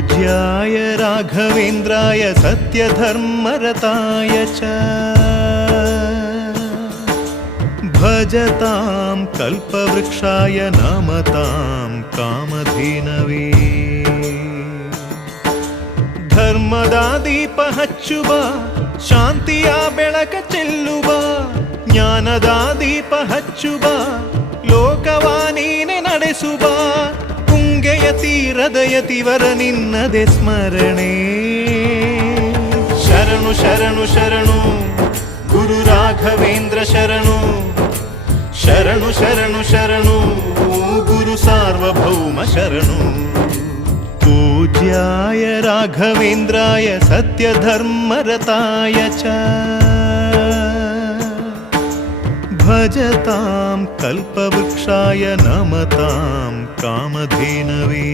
पूज्याय राघवेन्द्राय सत्यधर्मरताय च भजतां कल्पवृक्षाय नमतां कामधेनवे ಧರ್ಮದ ದೀಪ ಹಚ್ಚುವ ಶಾಂತಿಯ ಬೆಳಕ ಚೆಲ್ಲುವ ಜ್ಞಾನದ ದೀಪ ಹಚ್ಚುವ ಲೋಕವ ನೀನೆ ನಡೆಸುವ ತುಂಗೆಯ ತೀರದ ಯತಿವರ ನಿನ್ನದೆ ಸ್ಮರಣೆ ಶರಣು ಶರಣು ಶರಣು ಗುರು ರಾಘವೇಂದ್ರ ಶರಣು ಶರಣು ಶರಣು ಶರಣು ಗುರು ಸಾರ್ವಭೌಮ ಶರಣು पूज्याय राघवेन्द्राय सत्यधर्मरताय च भजतां कल्पवृक्षाय नमतां कामधेनवे